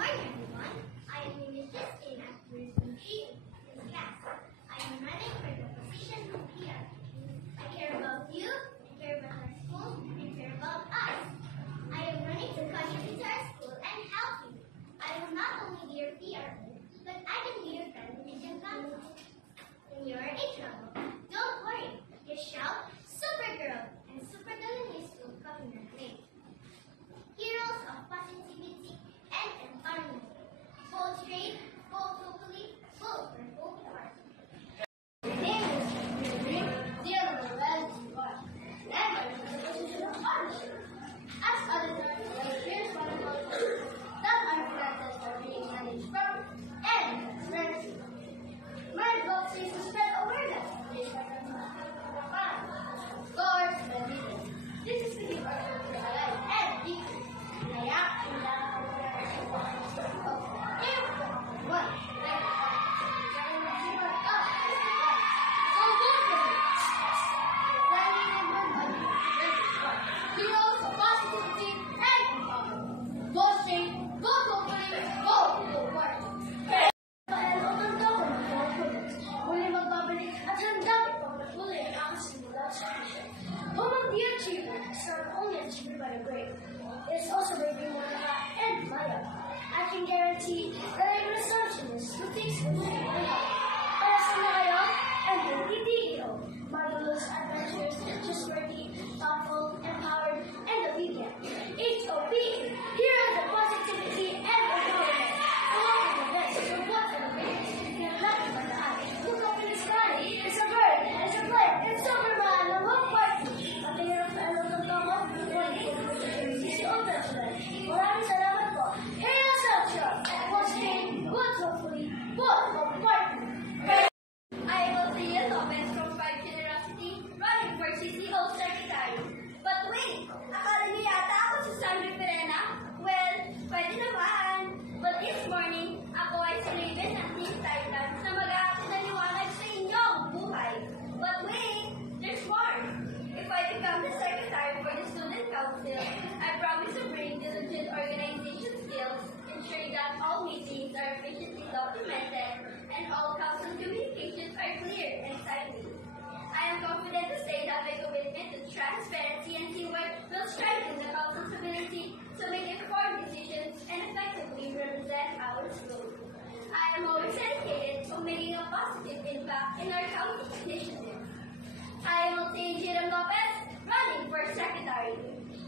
morning, everyone. I am Mrs. in Tourism Chief in class. I am running for the position of PR. I care about you, I care about our school, I care about us. I am running to contribute to our school and help you. I will not only be your PR, but I can be your friend and companion. When you are in trouble, don't worry. Just shout, Supergirl, and Supergirl News will come your way. Heroes of positivity and empowerment. Bold straight, bold hopefully, bold for both parts. My name is Dream, dear Noel Duval, and my position of auditor. As auditor, my dreams are about that our finances are being managed properly and transparency. My goal is to spread awareness of this Lord, my leaders. This is to give our children alive and deeply. I am in the Heroes of positivity and empowerment. Go straight, go hopefully, go forward. Muli magbabalik at handang ipagpatuloy ang aking simulang sa mission. Home the achievement is not only achieved by the brave, it is also by being Monica and Maya. I can guarantee that I will assumption is to things will be enough. Para sa Maya and the DDO, marvelous adventures, trustworthy, thoughtful, empowered, and obedient. HOP, heroes of positivity and empowerment. Along with the best for both of the babies, and nothing but the eye. Look up in the sky, it's a bird, it's a plane, it's Superman, the whole party. At the hirap na alam ng tama, si Open today. Maraming salamat po. Heroes of Trust, good straight, good hopefully, good of party. I will see you Lopez from Five Generosity, running for CCO Secretary. But wait, akala niyo yata ako si Sandra Perena? Well, pwede naman. But this morning, ako ay si Raven ng Team Titans na mag-aakit na liwanag sa inyong buhay. But wait, there's more. If I become the secretary for the student council, I promise to bring diligent organization skills, ensuring that all meetings are efficiently documented and all council communications are clear and timely. I am confident to say that my commitment to transparency and teamwork will strengthen the council's ability to make informed decisions and effectively represent our school. I am always dedicated to making a positive impact in our council's initiatives. I am Altair Jiram Lopez, running for secretary.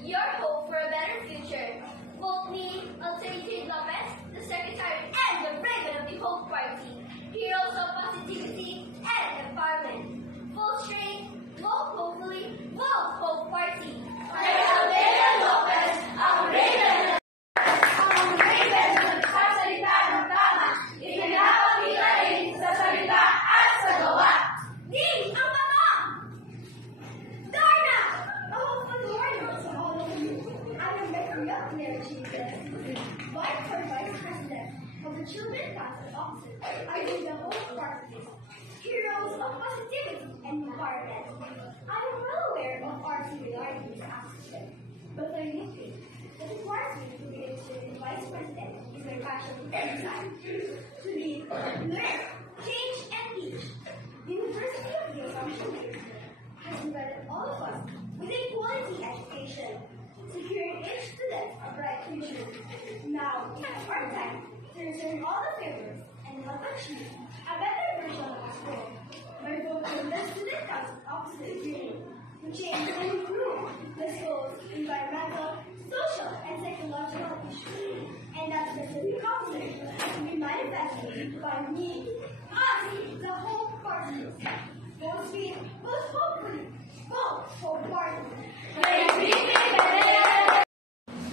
Your hope for a better future. Vote me, Altair Jiram Lopez, the secretary and the Raven of the Hope Party. Heroes of positivity and empowerment. Full straight, vote hopefully, vote Hope Party. I am Altair Lopez, ang Raven. Ang Raven na nagsasalita ng tama, ikinapaghilain sa salita at sa gawa. Ding! Ang tama! Darna! A hopeful morning to all of you. I am Becca Milner, Vice President of the Children Council Office. I do the whole part of this. Heroes of positivity and empowerment. I am well aware of our similarities as aspects, but the unique thing that requires me to be a student vice president is my passion for design, to lead, learn, change, and teach. The University of the Assumption has embedded all of us with a quality education, securing each student a bright future. Now, it is our time to return all the favors and help achieve a better version of our school. My vote for the student council office is green to change and improve the school's environmental, social, and psychological issues. And that specific council to be manifested by me, us, the whole party. Vote sweet, vote hopefully, vote for party.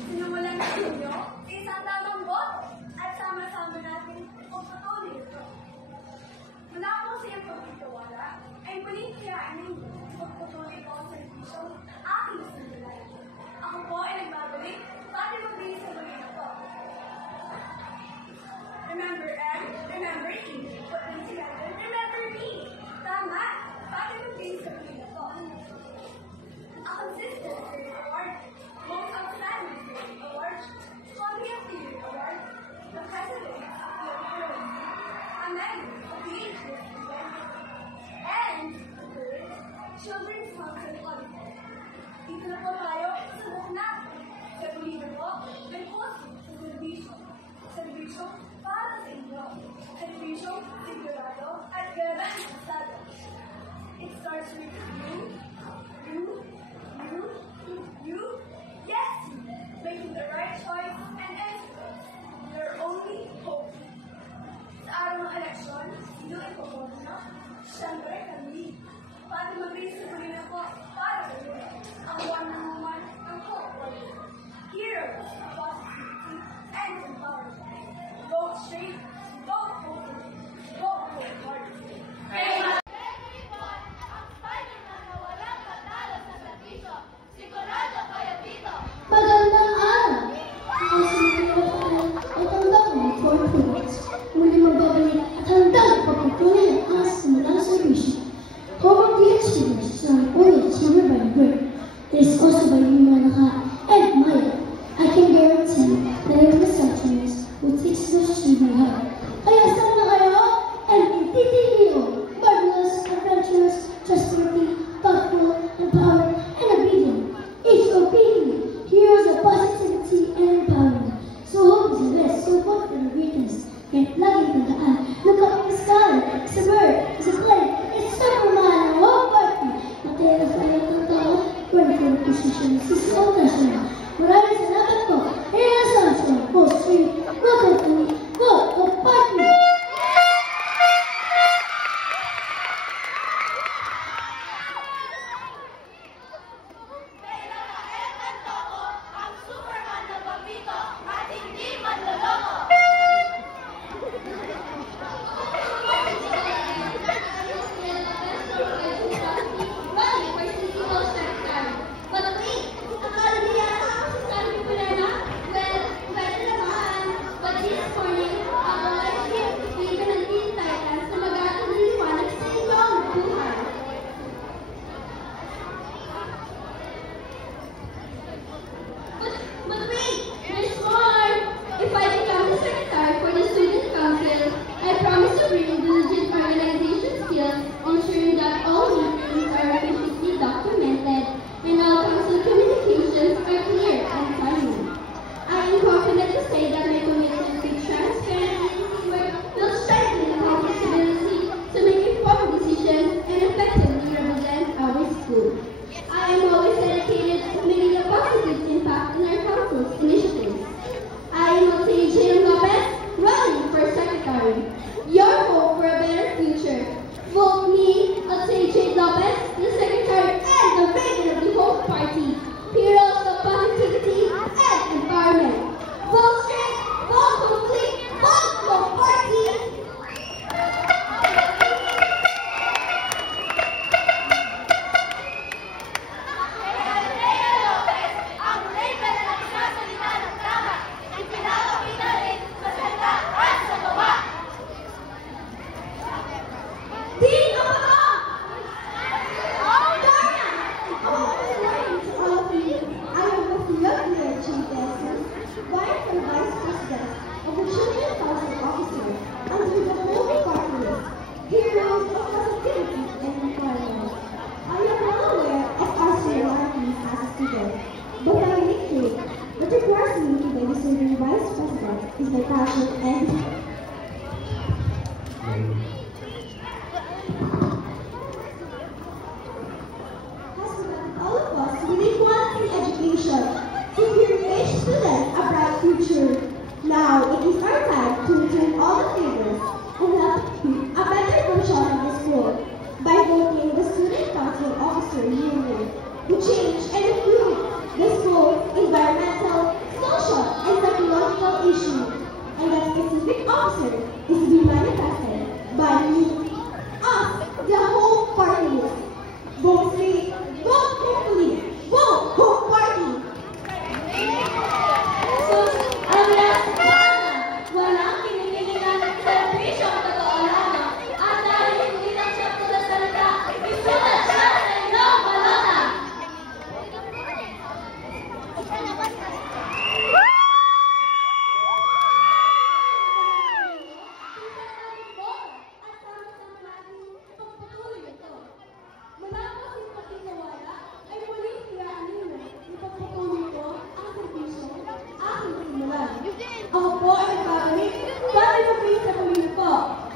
Sinumulan na ninyo sa isang tamang boto at sama-sama natin pagpatuloy ito. Mula po sa iyong pagtitiwala ay muling kayaan ninyo pagpatuloy po sa servisyo aking sinulan. Ako po ay nagbabalik para magbigay sa mga ito. Remember M, remember E, put them together, remember me. Tama, para magbigay sa mga ito. A consistent award, most outstanding award, Columbia Theater Award, starts with you. Yes, making the right choice and answer your only hope. Sa araw ng eleksyon, sino ay pupunta na? Siyempre kami. Para mabilis na muli na po para kayo. Ang one-on-one ang hope. Heroes of positivity and empowerment. Vote straight, vote hopefully, vote wholeheartedly. Magandang araw! Ang sinigilafaan ay tanggap ng 4 points. Muli magbabalik at handang pagpatuloy ang simulang servisyo. Home of the achievers is not only achieved by the great, it is also by Monica and Maya. I can guarantee that every receptionist will teach those children how. Kaya sana kayo and titihilo, marvelous, adventurous, trustworthy, thoughtful, empowered, and obedient. HOP! Heroes of positivity and empowerment. So hope is the best, so vote for the greatness. Kahit laging tandaan, look up in the sky, it's a bird, it's a plane, it's Superman, a whole party. Matera sa ayaw ng tao, ready for the position, sisigaw na siya. Maraming salamat po. Ayun na sa action, go straight, go carefully, go party!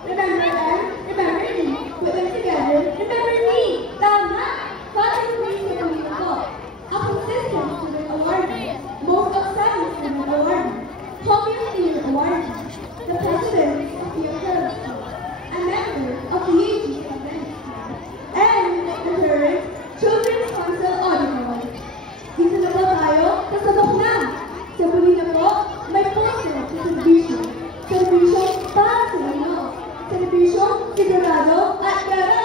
Remember them, remember me, we're together, remember me, Serbisyon para sa inyo. Serbisyon sigurado at garanti.